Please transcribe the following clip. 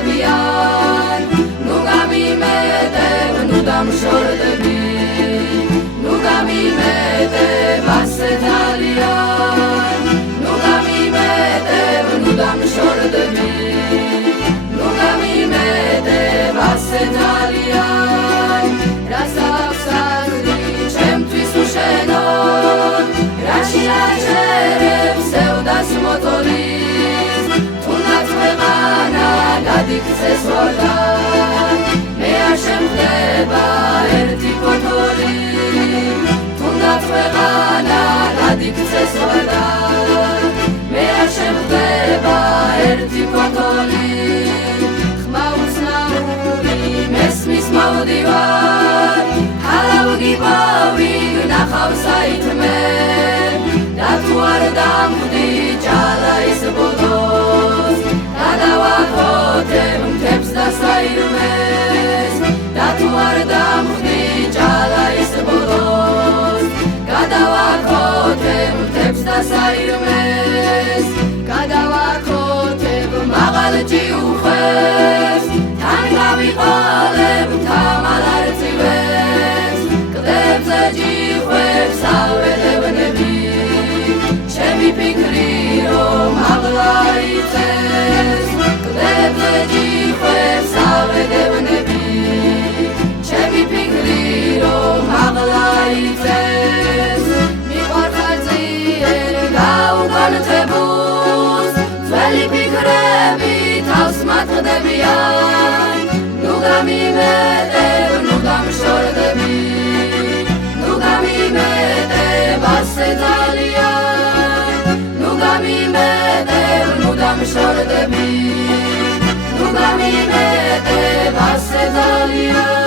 ხდებიან ნუ გამიმეტებ ნუ დამშორდები ნუ გამიმეტებ ასე ძალიან ნუ გამიმეტებ ნუ დამშორდები ნუ გამიმეტებ ასე ძალიან რას აქვს აზრი ჩემთვის უშენოდ რაში აჩერებს სევდას მოწოლის თუნდაც ქვეყანა გადიქცეს ვარდან მე არ შემხდება ერთი ფოთოლი თუნდაც ქვეყანა გადიქცეს ვარდან მე არ შემხდება ერთი ფოთოლი ხმა უცნაური მესმის მოვდივარ ჰალავგიბავი ნახავ საითმე და თუ არ დამხვდი ჭალაის ბოლოს გადავაქოთებ მთებს და საირმეს და თუ არ დამხვდი ჭალაის ბოლოს გადავაქოთებ მთებს და საირმეს გადავაქოთებ მაღალ ჭიუხებს თან გავიყოლებ თამარ არწივებს კლებზე ჯიხვებს ავედევნები ჩემი ფიქრი რომ აღლა იწეს კლებზე ჯიხვებს ავედევნები ჩემი ფიქრი რომ აღლა იწეს მიყვარხარ ძიერ გაუგანთებულს ძველი ფიქრები თავს მატყდებიან ნუ გამიმეტებ ნუ დამშორდები ნუ გამიმეტებ ასე ძალიან ნუ გამიმეტებ ნუ დამშორდები ნუ გამიმეტებ ასე ძალიან